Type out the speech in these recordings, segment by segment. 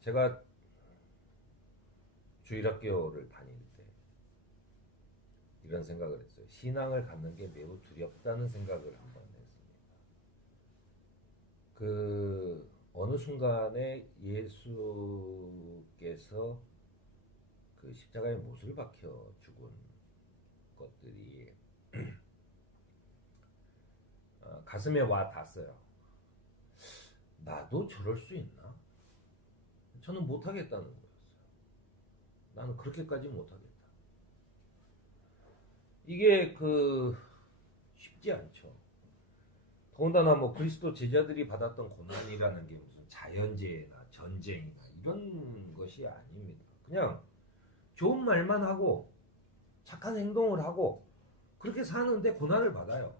제가 주일학교를 다닐 때 이런 생각을 했어요. 신앙을 갖는 게 매우 두렵다는 생각을 한번 했습니다. 그 어느 순간에 예수께서 그 십자가에 못을 박혀 죽은 것들이 가슴에 와 닿았어요. 나도 저럴 수 있나? 저는 못하겠다는 거였어요. 나는 그렇게까지 못하겠다. 이게 쉽지 않죠. 더군다나 뭐 그리스도 제자들이 받았던 고난이라는 게 무슨 자연재해나 전쟁이나 이런 것이 아닙니다. 그냥 좋은 말만 하고 착한 행동을 하고 그렇게 사는데 고난을 받아요.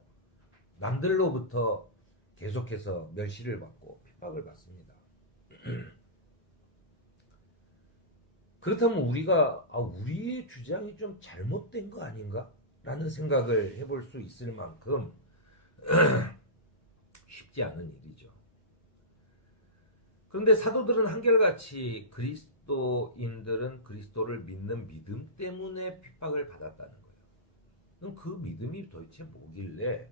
남들로부터 계속해서 멸시를 받고 핍박을 받습니다. 그렇다면 우리가 우리의 주장이 좀 잘못된 거 아닌가? 라는 생각을 해볼 수 있을 만큼 쉽지 않은 일이죠. 그런데 사도들은 한결같이 그리스도인들은 그리스도를 믿는 믿음 때문에 핍박을 받았다는 거예요. 그럼 그 믿음이 도대체 뭐길래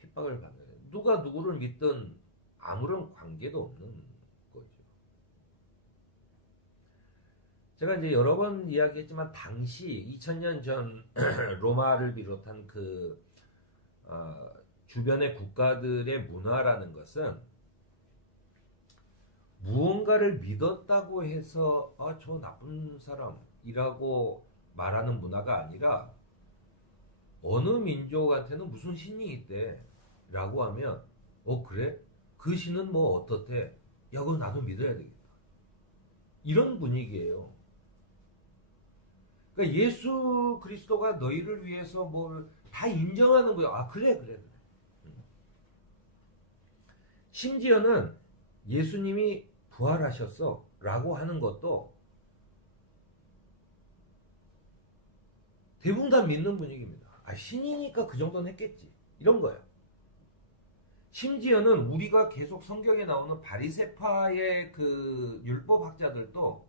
핍박을 받는 거예요? 누가 누구를 믿든 아무런 관계도 없는 거죠. 제가 이제 여러 번 이야기했지만 당시 2000년 전 로마를 비롯한 주변의 국가들의 문화라는 것은 무언가를 믿었다고 해서 저 나쁜 사람이라고 말하는 문화가 아니라 어느 민족한테는 무슨 신이 있대 라고 하면 그래? 그 신은 뭐 어떻대? 야 그거 나도 믿어야 되겠다. 이런 분위기예요. 그러니까 예수 그리스도가 너희를 위해서 뭘 다 인정하는 거예요. 그래. 심지어는 예수님이 부활하셨어 라고 하는 것도 대부분 다 믿는 분위기입니다. 신이니까 그 정도는 했겠지. 이런 거예요. 심지어는 우리가 계속 성경에 나오는 바리새파의 그 율법학자들도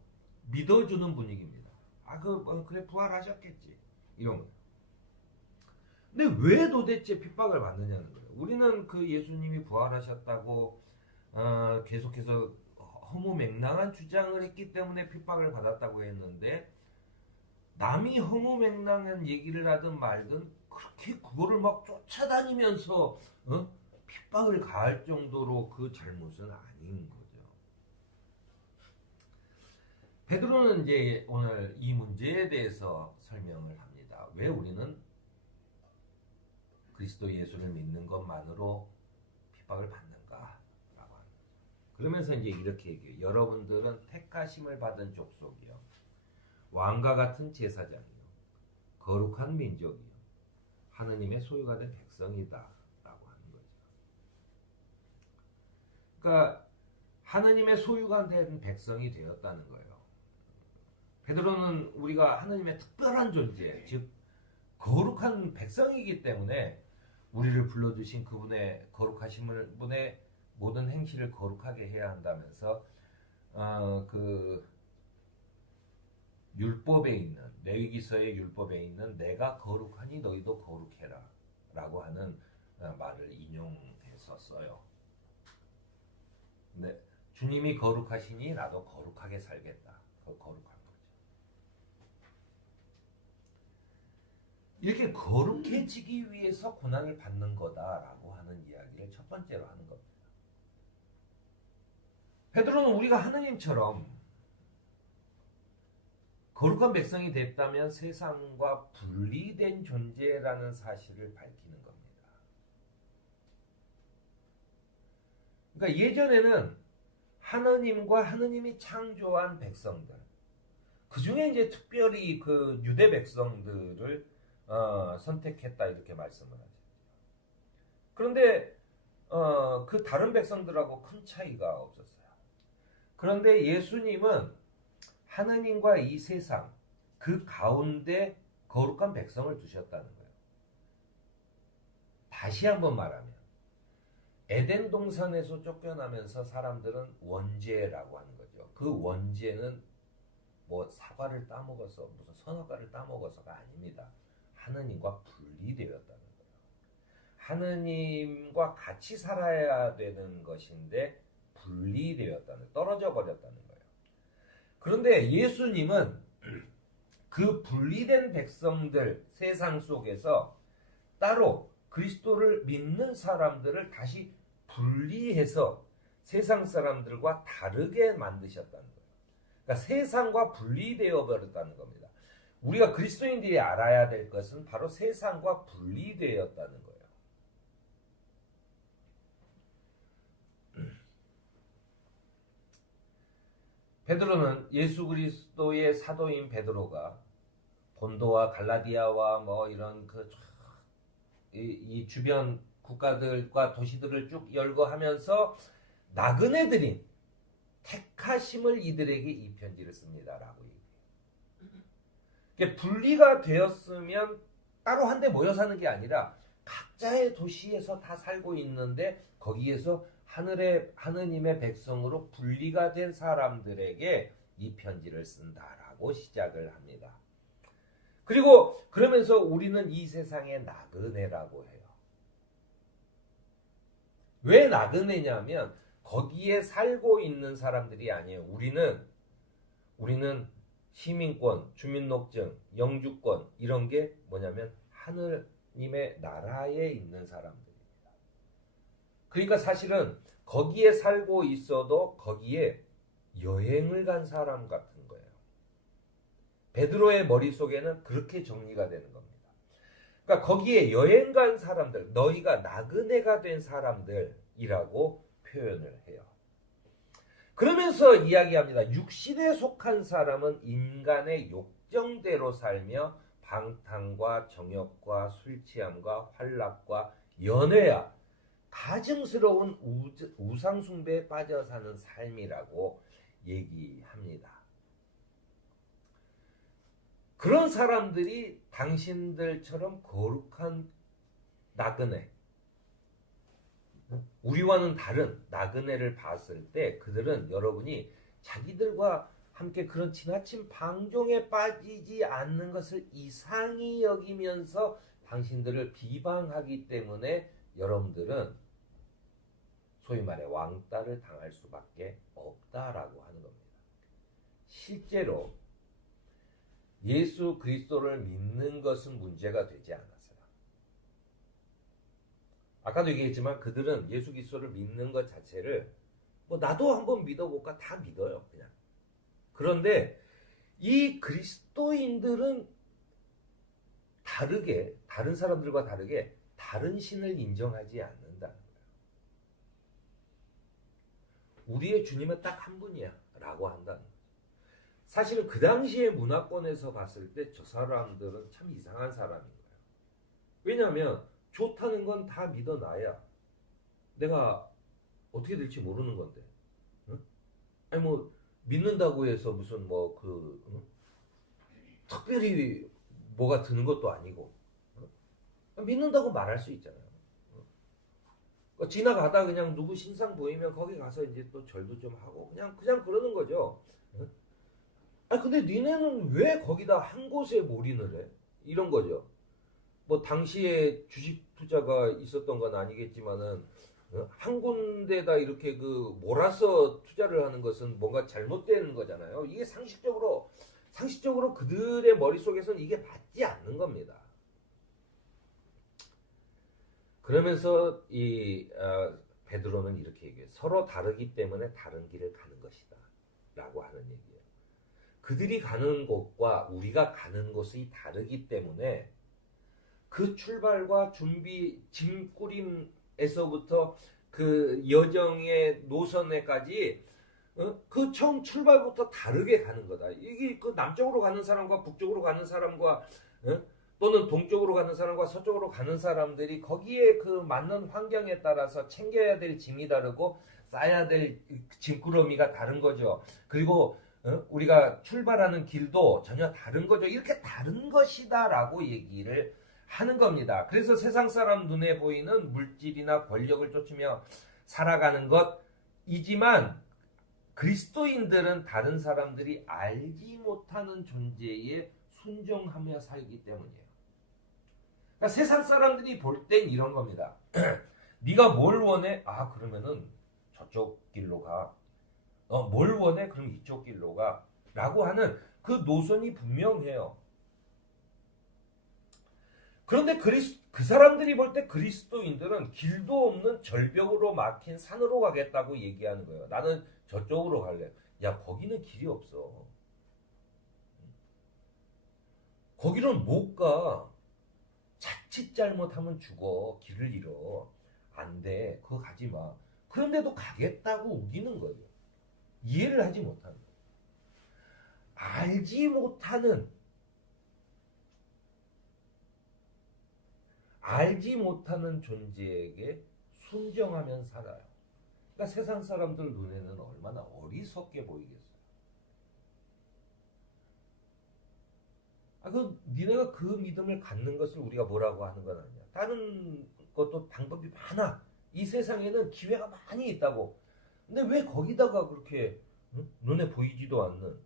믿어주는 분위기입니다. 그래 부활하셨겠지. 이런 거예요. 근데 왜 도대체 핍박을 받느냐는 거예요. 우리는 그 예수님이 부활하셨다고 계속해서 허무맹랑한 주장을 했기 때문에 핍박을 받았다고 했는데 남이 허무맹랑한 얘기를 하든 말든 그렇게 그거를 막 쫓아다니면서 핍박을 가할 정도로 그 잘못은 아닌 거죠. 베드로는 이제 오늘 이 문제에 대해서 설명을 합니다. 왜 우리는 그리스도 예수를 믿는 것만으로 핍박을 받는가라고 하는 거죠. 그러면서 이제 이렇게 얘기해요. 여러분들은 택하심을 받은 족속이요, 왕과 같은 제사장이요, 거룩한 민족이요, 하느님의 소유가 된 백성이다 라고 하는 거죠. 그러니까 하느님의 소유가 된 백성이 되었다는 거예요. 베드로는 우리가 하느님의 특별한 존재, 즉 거룩한 백성이기 때문에 우리를 불러주신 그분의 거룩하심을, 분의 모든 행실을 거룩하게 해야 한다면서 율법에 있는, 레위기서의 율법에 있는 내가 거룩하니 너희도 거룩해라 라고 하는 말을 인용해서 써요. 네, 주님이 거룩하시니 나도 거룩하게 살겠다. 거룩한 거죠. 이렇게 거룩해지기 위해서 고난을 받는 거다라고 하는 이야기를 첫 번째로 하는 겁니다. 베드로는 우리가 하느님처럼 거룩한 백성이 됐다면 세상과 분리된 존재라는 사실을 밝히는 겁니다. 그러니까 예전에는 하느님과 하느님이 창조한 백성들, 그 중에 이제 특별히 그 유대 백성들을 선택했다 이렇게 말씀을 하죠. 그런데 그 다른 백성들하고 큰 차이가 없었어요. 그런데 예수님은 하느님과 이 세상 그 가운데 거룩한 백성을 두셨다는 거예요. 다시 한번 말하면 에덴 동산에서 쫓겨나면서 사람들은 원죄라고 하는 거죠. 그 원죄는 뭐 사과를 따먹어서 무슨 선악과를 따먹어서가 아닙니다. 하느님과 분리되었다는 거예요. 하느님과 같이 살아야 되는 것인데 분리되었다는, 떨어져 버렸다는 거예요. 그런데 예수님은 그 분리된 백성들 세상 속에서 따로 그리스도를 믿는 사람들을 다시 분리해서 세상 사람들과 다르게 만드셨다는 거예요. 그러니까 세상과 분리되어 버렸다는 겁니다. 우리가 그리스도인들이 알아야 될 것은 바로 세상과 분리되었다는 거예요. 베드로는 예수 그리스도의 사도인 베드로가 본도와 갈라디아와 뭐 이런 이 주변 국가들과 도시들을 쭉 열거하면서 나그네들인 택하심을 이들에게 이 편지를 씁니다라고 얘기해요. 분리가 되었으면 따로 한데 모여 사는 게 아니라 각자의 도시에서 다 살고 있는데 거기에서 하느님의 백성으로 분리가 된 사람들에게 이 편지를 쓴다라고 시작을 합니다. 그리고 그러면서 우리는 이 세상의 나그네라고 해요. 왜 나그네냐면 거기에 살고 있는 사람들이 아니에요. 우리는 시민권, 주민등록증, 영주권 이런 게 뭐냐면 하느님의 나라에 있는 사람들입니다. 그러니까 사실은 거기에 살고 있어도 거기에 여행을 간 사람 같은 거예요. 베드로의 머릿속에는 그렇게 정리가 되는 겁니다. 그러니까 거기에 여행 간 사람들, 너희가 나그네가 된 사람들이라고 표현을 해요. 그러면서 이야기합니다. 육신에 속한 사람은 인간의 욕정대로 살며 방탕과 정욕과 술취함과 환락과 연회와 가증스러운 우상숭배에 빠져 사는 삶이라고 얘기합니다. 그런 사람들이 당신들처럼 거룩한 나그네, 우리와는 다른 나그네를 봤을 때 그들은 여러분이 자기들과 함께 그런 지나친 방종에 빠지지 않는 것을 이상히 여기면서 당신들을 비방하기 때문에 여러분들은 소위 말해 왕따를 당할 수밖에 없다라고 하는 겁니다. 실제로 예수 그리스도를 믿는 것은 문제가 되지 않았어요. 아까도 얘기했지만 그들은 예수 그리스도를 믿는 것 자체를 뭐 나도 한번 믿어볼까 다 믿어요 그냥. 그런데 이 그리스도인들은 다른 사람들과 다르게 다른 신을 인정하지 않는다는 거예요. 우리의 주님은 딱 한 분이야 라고 한다는 거예요. 사실은 그 당시의 문화권에서 봤을 때 저 사람들은 참 이상한 사람인 거예요. 왜냐하면 좋다는 건 다 믿어놔야 내가 어떻게 될지 모르는 건데, 응? 아니 뭐 믿는다고 해서 무슨 특별히 뭐가 드는 것도 아니고, 응? 믿는다고 말할 수 있잖아요. 응? 지나가다 그냥 누구 신상 보이면 거기 가서 이제 또 절도 좀 하고 그냥 그러는 거죠. 응? 아 근데 니네는 왜 거기다 한 곳에 몰인을 해? 이런 거죠. 뭐 당시에 주식 투자가 있었던 건 아니겠지만은 한 군데다 이렇게 몰아서 투자를 하는 것은 뭔가 잘못된 거잖아요. 이게 상식적으로 그들의 머릿속에서는 이게 맞지 않는 겁니다. 그러면서 베드로는 이렇게 얘기해요. 서로 다르기 때문에 다른 길을 가는 것이다 라고 하는 얘기예요. 그들이 가는 곳과 우리가 가는 곳이 다르기 때문에 그 출발과 준비, 짐꾸림에서부터 그 여정의 노선에까지 그 처음 출발부터 다르게 가는 거다. 이게 그 남쪽으로 가는 사람과 북쪽으로 가는 사람과 또는 동쪽으로 가는 사람과 서쪽으로 가는 사람들이 거기에 그 맞는 환경에 따라서 챙겨야 될 짐이 다르고 싸야 될 짐꾸러미가 다른 거죠. 그리고 우리가 출발하는 길도 전혀 다른 거죠. 이렇게 다른 것이다라고 얘기를 하는 겁니다. 그래서 세상 사람 눈에 보이는 물질이나 권력을 쫓으며 살아가는 것이지만 그리스도인들은 다른 사람들이 알지 못하는 존재에 순종하며 살기 때문이에요. 그러니까 세상 사람들이 볼 땐 이런 겁니다. 네가 뭘 원해? 아, 그러면은 저쪽 길로 가. 뭘 원해? 그럼 이쪽 길로 가. 라고 하는 그 노선이 분명해요. 그런데 그 사람들이 볼 때 그리스도인들은 길도 없는 절벽으로 막힌 산으로 가겠다고 얘기하는 거예요. 나는 저쪽으로 갈래. 야, 거기는 길이 없어. 거기는 못 가. 자칫 잘못하면 죽어. 길을 잃어. 안 돼. 그거 가지 마. 그런데도 가겠다고 우기는 거예요. 이해를 하지 못하는 거예요. 알지 못하는 존재에게 순정하면 살아요. 그러니까 세상 사람들 눈에는 얼마나 어리석게 보이겠어요. 니네가 그 믿음을 갖는 것을 우리가 뭐라고 하는 건 아니야. 다른 것도 방법이 많아. 이 세상에는 기회가 많이 있다고. 근데 왜 거기다가 그렇게 눈에 보이지도 않는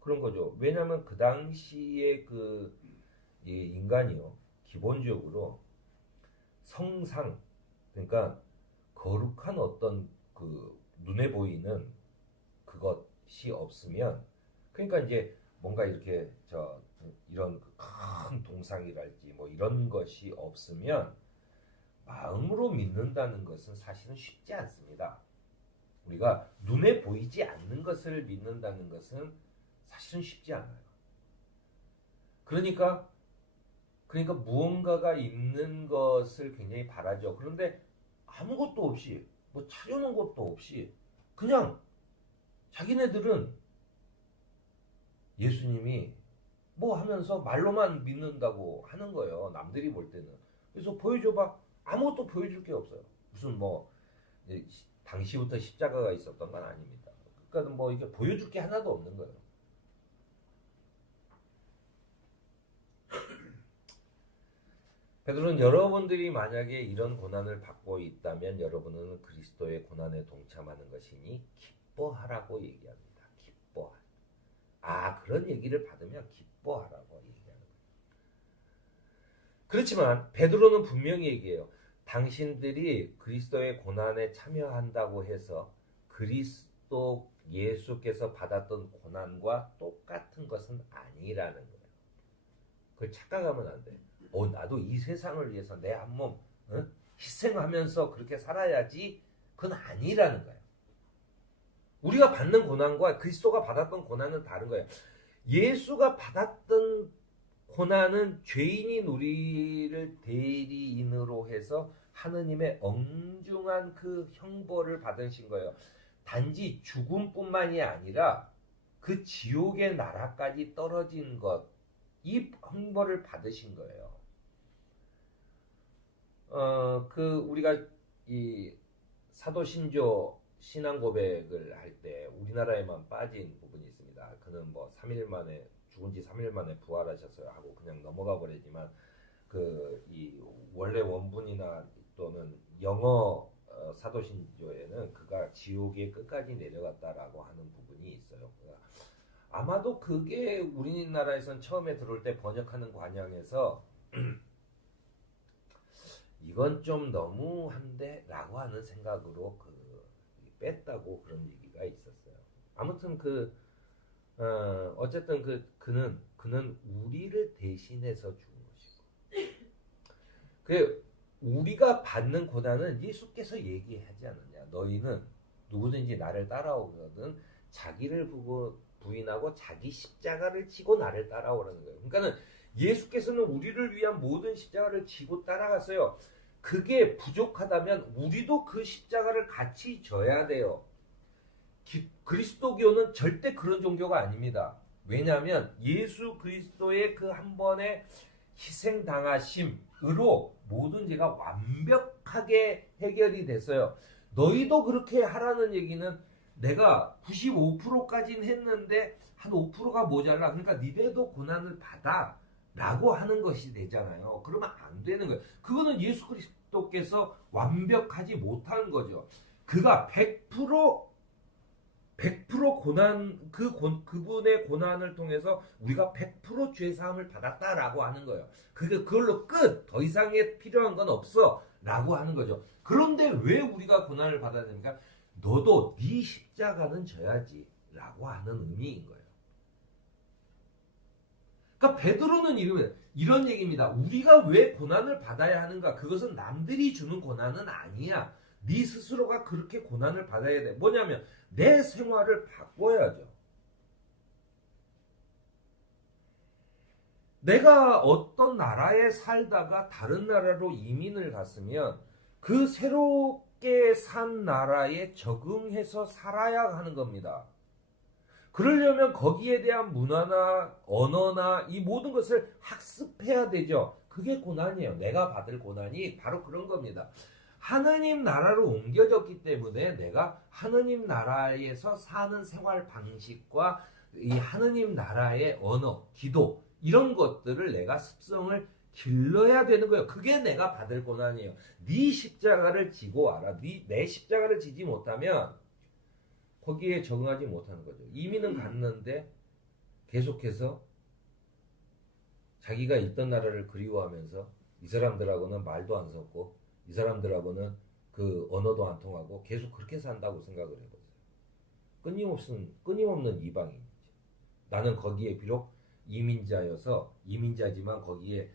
그런 거죠. 왜냐하면 그 당시에 이 인간이요. 기본적으로 성상, 그러니까 거룩한 어떤 눈에 보이는 그것이 없으면, 그러니까 이제 뭔가 이렇게 이런 큰 동상이랄지 뭐 이런 것이 없으면 마음으로 믿는다는 것은 사실은 쉽지 않습니다. 우리가 눈에 보이지 않는 것을 믿는다는 것은 사실은 쉽지 않아요. 그러니까 무언가가 있는 것을 굉장히 바라죠. 그런데 아무것도 없이, 뭐 차려놓은 것도 없이 그냥 자기네들은 예수님이 뭐 하면서 말로만 믿는다고 하는 거예요. 남들이 볼 때는. 그래서 보여줘봐. 아무것도 보여줄 게 없어요. 무슨 뭐 당시부터 십자가가 있었던 건 아닙니다. 그러니까 뭐 이게 보여줄 게 하나도 없는 거예요. 베드로는 여러분들이 만약에 이런 고난을 받고 있다면 여러분은 그리스도의 고난에 동참하는 것이니 기뻐하라고 얘기합니다. 기뻐하라. 그런 얘기를 받으면 기뻐하라고 얘기하는 거예요. 그렇지만 베드로는 분명히 얘기해요. 당신들이 그리스도의 고난에 참여한다고 해서 그리스도 예수께서 받았던 고난과 똑같은 것은 아니라는 거예요. 그걸 착각하면 안 돼. 나도 이 세상을 위해서 내 한 몸 희생하면서 그렇게 살아야지. 그건 아니라는 거예요. 우리가 받는 고난과 그리스도가 받았던 고난은 다른 거예요. 예수가 받았던 고난은 죄인인 우리를 대리인으로 해서 하느님의 엄중한 그 형벌을 받으신 거예요. 단지 죽음뿐만이 아니라 그 지옥의 나라까지 떨어진 것, 이 형벌을 받으신 거예요. 우리가 이 사도신조 신앙 고백을 할 때 우리나라에만 빠진 부분이 있습니다. 그는 뭐 3일 만에 죽은 지 3일 만에 부활하셨어요 하고 그냥 넘어가 버리지만 이 원래 원문이나 또는 영어 사도신조에는 그가 지옥의 끝까지 내려갔다라고 하는 부분이 있어요. 아마도 그게 우리나라에선 처음에 들어올 때 번역하는 관양에서 이건 좀 너무한데 라고 하는 생각으로 뺐다고 그런 얘기가 있었어요. 아무튼 어쨌든 그는 우리를 대신해서 죽은 것이고, 우리가 받는 고난은 예수께서 얘기하지 않느냐. 너희는 누구든지 나를 따라오거든 자기를 부인하고 자기 십자가를 지고 나를 따라오라는 거예요. 그러니까는 예수께서는 우리를 위한 모든 십자가를 지고 따라갔어요. 그게 부족하다면 우리도 그 십자가를 같이 져야 돼요. 그리스도교는 절대 그런 종교가 아닙니다. 왜냐하면 예수 그리스도의 그 한 번의 희생당하심으로 모든 죄가 완벽하게 해결이 됐어요. 너희도 그렇게 하라는 얘기는 내가 95%까지는 했는데 한 5%가 모자라. 그러니까 니네도 고난을 받아 라고 하는 것이 되잖아요. 그러면 안 되는 거예요. 그거는 예수 그리스도께서 완벽하지 못한 거죠. 그가 100% 고난, 그분의 고난을 통해서 우리가 100% 죄사함을 받았다라고 하는 거예요. 그걸로 끝! 더 이상의 필요한 건 없어! 라고 하는 거죠. 그런데 왜 우리가 고난을 받아야 됩니까? 너도 네 십자가는 져야지 라고 하는 의미인 거예요. 그러니까 베드로는 이런 얘기입니다. 우리가 왜 고난을 받아야 하는가? 그것은 남들이 주는 고난은 아니야. 네 스스로가 그렇게 고난을 받아야 돼. 뭐냐면 내 생활을 바꿔야죠. 내가 어떤 나라에 살다가 다른 나라로 이민을 갔으면 그 새롭게 산 나라에 적응해서 살아야 하는 겁니다. 그러려면 거기에 대한 문화나 언어나 이 모든 것을 학습해야 되죠. 그게 고난이에요. 내가 받을 고난이 바로 그런 겁니다. 하느님 나라로 옮겨졌기 때문에 내가 하느님 나라에서 사는 생활 방식과 이 하느님 나라의 언어, 기도 이런 것들을 내가 습성을 길러야 되는 거예요. 그게 내가 받을 고난이에요. 네 십자가를 지고 와라. 내 십자가를 지지 못하면 거기에 적응하지 못하는 거죠. 이민은 갔는데 계속해서 자기가 있던 나라를 그리워하면서 이 사람들하고는 말도 안 섞고 이 사람들하고는 그 언어도 안 통하고 계속 그렇게 산다고 생각을 해보세요. 끊임없는 이방인이지. 나는 거기에 비록 이민자지만 거기에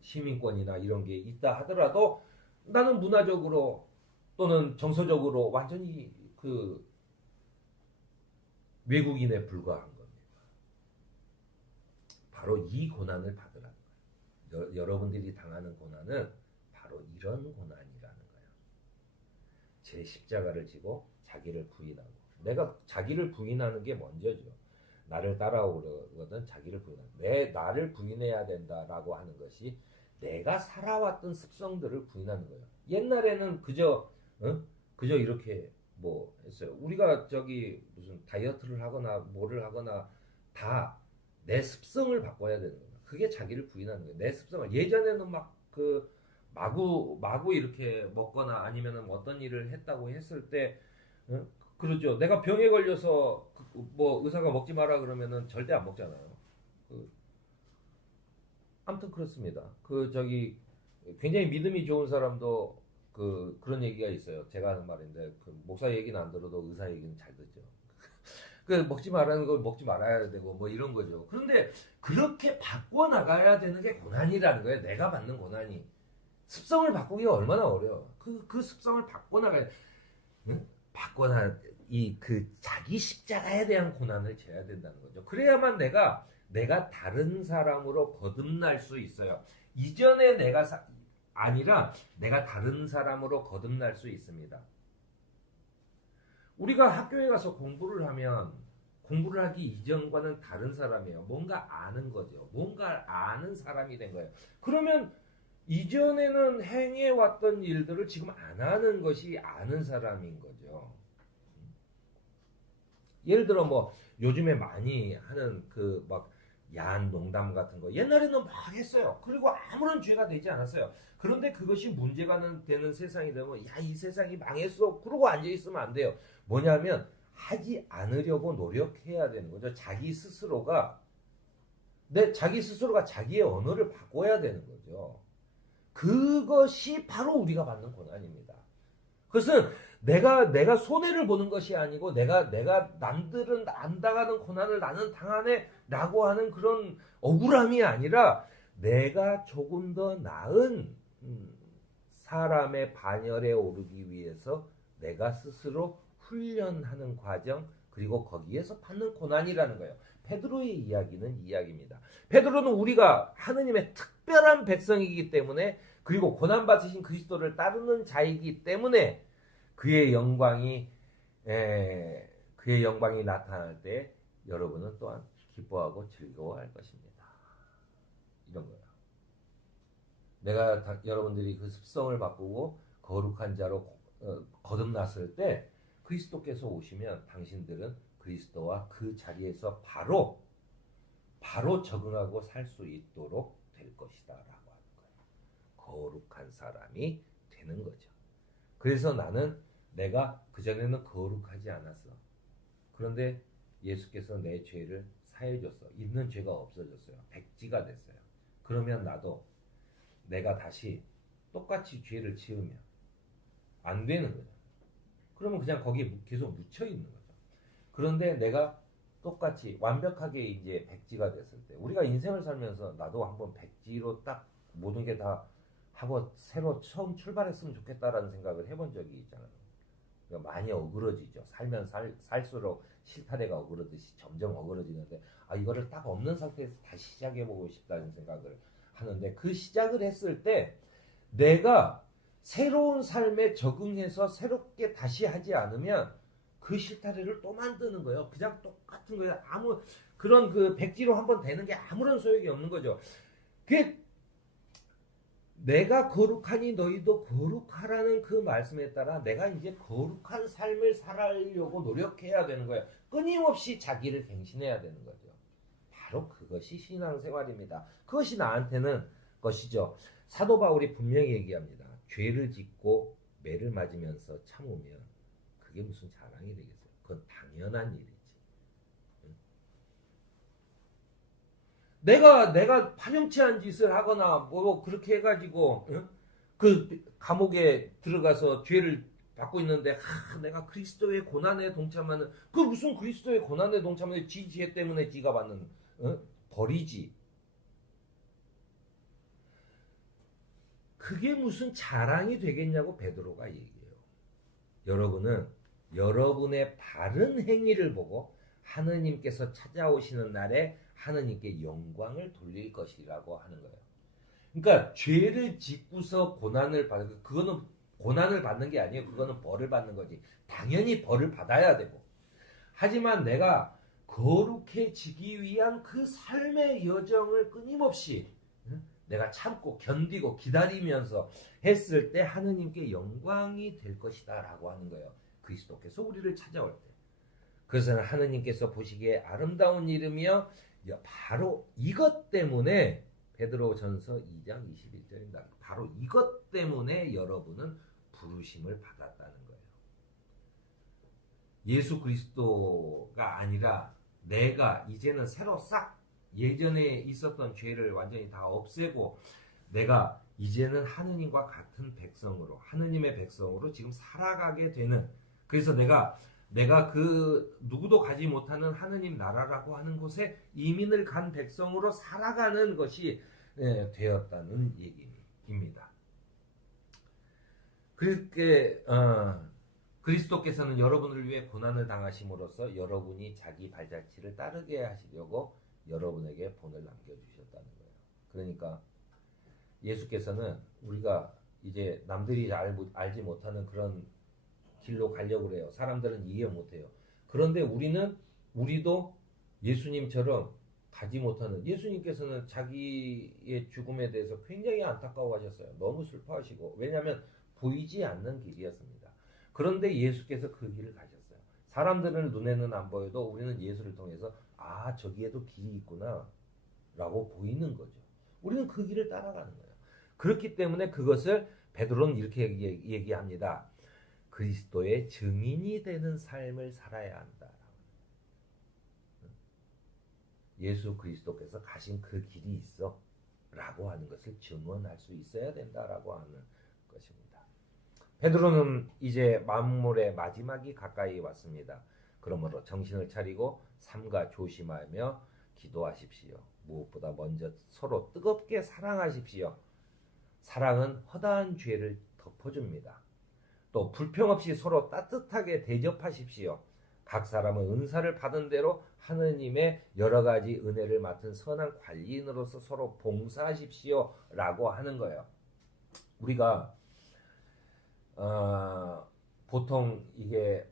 시민권이나 이런 게 있다 하더라도 나는 문화적으로 또는 정서적으로 완전히 그 외국인에 불과한 겁니다. 바로 이 고난을 받으라는 거예요. 여러분들이 당하는 고난은 바로 이런 고난이라는 거예요. 제 십자가를 지고 자기를 부인하고. 내가 자기를 부인하는 게 먼저죠. 나를 따라오거든 자기를 부인하는. 나를 부인해야 된다라고 하는 것이 내가 살아왔던 습성들을 부인하는 거예요. 옛날에는 그저 이렇게 뭐 했어요. 우리가 무슨 다이어트를 하거나 뭐를 하거나 다 내 습성을 바꿔야 되는 거예요. 그게 자기를 부인하는 거예요. 내 습성을. 예전에는 막 마구 이렇게 먹거나 아니면은 어떤 일을 했다고 했을 때 그러죠. 내가 병에 걸려서 뭐 의사가 먹지 마라 그러면은 절대 안 먹잖아요. 아무튼 그렇습니다. 굉장히 믿음이 좋은 사람도 그런 얘기가 있어요. 제가 하는 말인데 목사 얘기는 안 들어도 의사 얘기는 잘 듣죠. 먹지 말라는 걸 먹지 말아야 되고 뭐 이런 거죠. 그런데 그렇게 바꿔 나가야 되는 게 고난이라는 거예요. 내가 받는 고난이. 습성을 바꾸기가 얼마나 어려워. 그 습성을 바꿔 나가야 자기 십자가에 대한 고난을 져야 된다는 거죠. 그래야만 내가 다른 사람으로 거듭날 수 있어요. 이전에 아니라 내가 다른 사람으로 거듭날 수 있습니다. 우리가 학교에 가서 공부를 하면 공부를 하기 이전과는 다른 사람이에요. 뭔가 아는 거죠. 뭔가 아는 사람이 된 거예요. 그러면 이전에는 행해왔던 일들을 지금 안 하는 것이 아는 사람인 거죠. 예를 들어 뭐 요즘에 많이 하는 야한 농담 같은 거 옛날에는 막 했어요. 그리고 아무런 죄가 되지 않았어요. 그런데 그것이 문제가 되는 세상이 되면 이 세상이 망했어. 그러고 앉아있으면 안 돼요. 뭐냐면 하지 않으려고 노력해야 되는 거죠. 자기 스스로가 자기의 언어를 바꿔야 되는 거죠. 그것이 바로 우리가 받는 고난입니다. 그것은 내가 손해를 보는 것이 아니고 내가 남들은 안 당하는 고난을 나는 당하네 라고 하는 그런 억울함이 아니라 내가 조금 더 나은 사람의 반열에 오르기 위해서 내가 스스로 훈련하는 과정 그리고 거기에서 받는 고난이라는 거예요. 베드로의 이야기는 이야기입니다. 베드로는 우리가 하느님의 특별한 백성이기 때문에 그리고 고난받으신 그리스도를 따르는 자이기 때문에 그의 영광이 나타날 때 여러분은 또한 기뻐하고 즐거워할 것입니다. 이런 거예요. 여러분들이 그 습성을 바꾸고 거룩한 자로 거듭났을 때 그리스도께서 오시면 당신들은 그리스도와 그 자리에서 바로 바로 적응하고 살 수 있도록 될 것이다 라고 하는 거예요. 거룩한 사람이 되는 거죠. 그래서 나는 내가 그전에는 거룩하지 않았어. 그런데 예수께서 내 죄를 사해줬어. 있는 죄가 없어졌어요. 백지가 됐어요. 그러면 나도 내가 다시 똑같이 죄를 지으면 안 되는 거죠. 그러면 그냥 거기에 계속 묻혀 있는 거죠. 그런데 내가 똑같이 완벽하게 이제 백지가 됐을 때 우리가 인생을 살면서 나도 한번 백지로 딱 모든 게 다 하고 새로 처음 출발했으면 좋겠다라는 생각을 해본 적이 있잖아요. 그러니까 많이 어그러지죠. 살면 살수록 실타래가 어그러듯이 점점 어그러지는데 이거를 딱 없는 상태에서 다시 시작해보고 싶다는 생각을 하는데 그 시작을 했을 때 내가 새로운 삶에 적응해서 새롭게 다시 하지 않으면 그 실타래를 또 만드는 거예요. 그냥 똑같은 거예요. 그런 그 백지로 한번 되는 게 아무런 소용이 없는 거죠. 그게 내가 거룩하니 너희도 거룩하라는 그 말씀에 따라 내가 이제 거룩한 삶을 살아려고 노력해야 되는 거예요. 끊임없이 자기를 갱신해야 되는 거죠. 바로 그것이 신앙생활입니다. 그것이 나한테는 것이죠. 사도 바울이 분명히 얘기합니다. 죄를 짓고 매를 맞으면서 참으면 그게 무슨 자랑이 되겠어요? 그건 당연한 일이지. 내가 파렴치한 짓을 하거나 뭐 그렇게 해가지고 그 감옥에 들어가서 죄를 받고 있는데 내가 그리스도의 고난에 동참하는 그 무슨 그리스도의 고난에 동참하는 지 죄 때문에 지가 받는 벌이지. 그게 무슨 자랑이 되겠냐고 베드로가 얘기해요. 여러분은 여러분의 바른 행위를 보고 하느님께서 찾아오시는 날에 하느님께 영광을 돌릴 것이라고 하는 거예요. 그러니까 죄를 짓고서 고난을 받는 그거는 고난을 받는 게 아니에요. 그거는 벌을 받는 거지. 당연히 벌을 받아야 되고. 하지만 내가 거룩해지기 위한 그 삶의 여정을 끊임없이 내가 참고 견디고 기다리면서 했을 때 하느님께 영광이 될 것이다 라고 하는 거예요. 그리스도께서 우리를 찾아올 때. 그래서 하느님께서 보시기에 아름다운 이름이여 바로 이것 때문에 베드로전서 2장 21절입니다. 바로 이것 때문에 여러분은 부르심을 받았다는 거예요. 예수 그리스도가 아니라 내가 이제는 새로 싹 예전에 있었던 죄를 완전히 다 없애고 내가 이제는 하느님과 같은 백성으로 하느님의 백성으로 지금 살아가게 되는 그래서 내가 그 누구도 가지 못하는 하느님 나라라고 하는 곳에 이민을 간 백성으로 살아가는 것이 되었다는 얘기입니다. 그렇게 그리스도께서는 여러분을 위해 고난을 당하심으로써 여러분이 자기 발자취를 따르게 하시려고 여러분에게 본을 남겨주셨다는 거예요. 그러니까 예수께서는 우리가 이제 남들이 알지 못하는 그런 길로 가려고 그래요. 사람들은 이해 못해요. 그런데 우리도 예수님처럼 가지 못하는 예수님께서는 자기의 죽음에 대해서 굉장히 안타까워하셨어요. 너무 슬퍼하시고 왜냐하면 보이지 않는 길이었습니다. 그런데 예수께서 그 길을 가셨어요. 사람들은 눈에는 안 보여도 우리는 예수를 통해서 저기에도 길이 있구나 라고 보이는 거죠. 우리는 그 길을 따라가는 거예요. 그렇기 때문에 그것을 베드로는 이렇게 얘기합니다. 그리스도의 증인이 되는 삶을 살아야 한다. 예수 그리스도께서 가신 그 길이 있어 라고 하는 것을 증언할 수 있어야 된다라고 하는 것입니다. 베드로는 이제 만물의 마지막이 가까이 왔습니다. 그러므로 정신을 차리고 삼가 조심하며 기도하십시오. 무엇보다 먼저 서로 뜨겁게 사랑하십시오. 사랑은 허다한 죄를 덮어줍니다. 또 불평 없이 서로 따뜻하게 대접하십시오. 각 사람은 은사를 받은 대로 하느님의 여러 가지 은혜를 맡은 선한 관리인으로서 서로 봉사하십시오 라고 하는 거예요. 우리가 보통 이게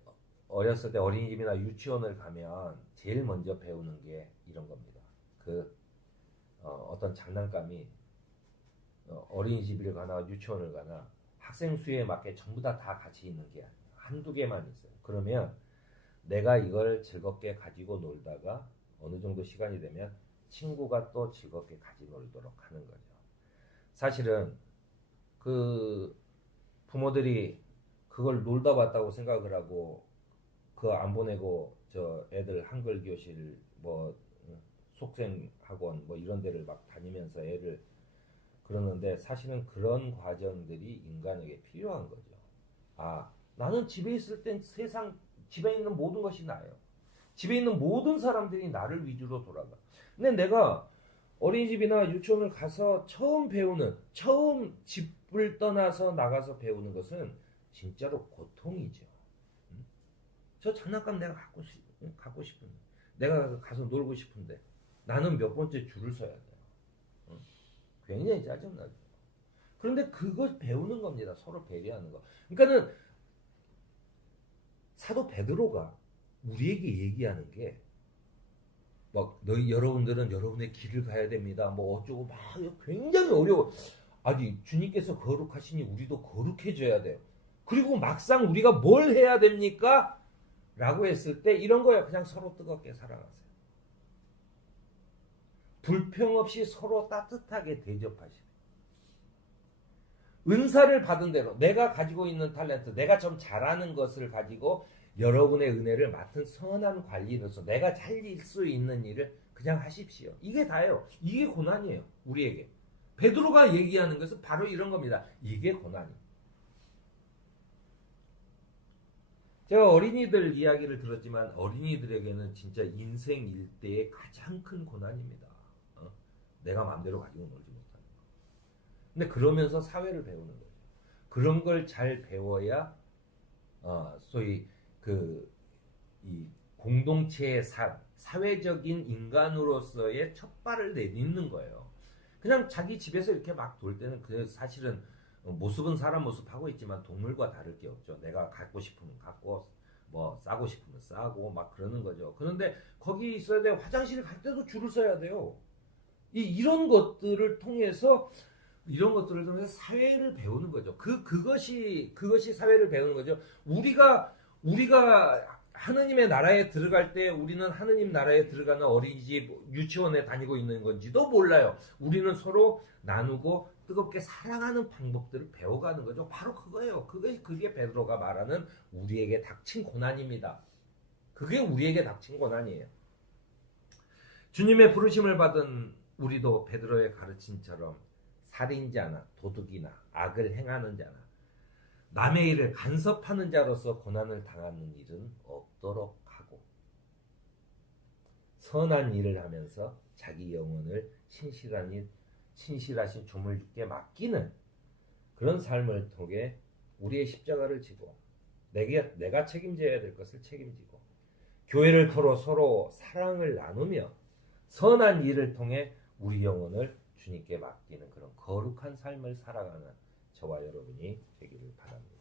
어렸을 때 어린이집이나 유치원을 가면 제일 먼저 배우는 게 이런 겁니다. 어떤 장난감이 어린이집을 가나 유치원을 가나 학생 수에 맞게 전부 다 같이 있는 게 한두 개만 있어요. 그러면 내가 이걸 즐겁게 가지고 놀다가 어느 정도 시간이 되면 친구가 또 즐겁게 같이 놀도록 하는 거죠. 사실은 그 부모들이 그걸 놀다 왔다고 생각을 하고 그거 안 보내고 저 애들 한글 교실 뭐 속생 학원 뭐 이런 데를 막 다니면서 애를 그러는데 사실은 그런 과정들이 인간에게 필요한 거죠. 아, 나는 집에 있을 땐 세상 집에 있는 모든 것이 나예요. 집에 있는 모든 사람들이 나를 위주로 돌아가. 근데 내가 어린이집이나 유치원을 가서 처음 집을 떠나서 나가서 배우는 것은 진짜로 고통이죠. 저 장난감 내가 갖고 싶은데, 내가 가서 놀고 싶은데, 나는 몇 번째 줄을 서야 돼요. 굉장히 짜증나죠. 그런데 그걸 배우는 겁니다. 서로 배려하는 거. 그러니까는 사도 베드로가 우리에게 얘기하는 게 막 여러분들은 여러분의 길을 가야 됩니다. 뭐 어쩌고 막 굉장히 어려워. 아니 주님께서 거룩하시니 우리도 거룩해져야 돼요. 그리고 막상 우리가 뭘 해야 됩니까? 라고 했을 때 이런 거예요. 그냥 서로 뜨겁게 사랑하세요. 불평 없이 서로 따뜻하게 대접하시고 은사를 받은 대로 내가 가지고 있는 탤런트, 내가 좀 잘하는 것을 가지고 여러분의 은혜를 맡은 선한 관리로서 내가 살릴 수 있는 일을 그냥 하십시오. 이게 다예요. 이게 고난이에요. 우리에게. 베드로가 얘기하는 것은 바로 이런 겁니다. 이게 고난이에요. 제가 어린이들 이야기를 들었지만 어린이들에게는 진짜 인생 일대의 가장 큰 고난입니다. 내가 마음대로 가지고 놀지 못하는 거. 근데 그러면서 사회를 배우는 거죠. 그런 걸 잘 배워야 소위 이 공동체의 삶, 사회적인 인간으로서의 첫 발을 내딛는 거예요. 그냥 자기 집에서 이렇게 막 돌 때는 그 사실은 모습은 사람 모습 하고 있지만 동물과 다를 게 없죠. 내가 갖고 싶으면 갖고 뭐 싸고 싶으면 싸고 막 그러는 거죠. 그런데 거기 있어야 돼요. 화장실 갈 때도 줄을 서야 돼요. 이런 것들을 통해서 사회를 배우는 거죠. 그것이 사회를 배우는 거죠. 우리가 하느님의 나라에 들어갈 때 우리는 하느님 나라에 들어가는 어린이집, 유치원에 다니고 있는 건지도 몰라요. 우리는 서로 나누고 뜨겁게 사랑하는 방법들을 배워가는 거죠. 바로 그거예요. 그게 베드로가 말하는 우리에게 닥친 고난입니다. 그게 우리에게 닥친 고난이에요. 주님의 부르심을 받은 우리도 베드로의 가르침처럼 살인자나 도둑이나 악을 행하는 자나 남의 일을 간섭하는 자로서 고난을 당하는 일은 없도록 하고 선한 일을 하면서 자기 영혼을 신실하신 조물주께 맡기는 그런 삶을 통해 우리의 십자가를 지고 내가 책임져야 될 것을 책임지고 교회를 통해 서로 사랑을 나누며 선한 일을 통해 우리 영혼을 주님께 맡기는 그런 거룩한 삶을 살아가는 저와 여러분이 되기를 바랍니다.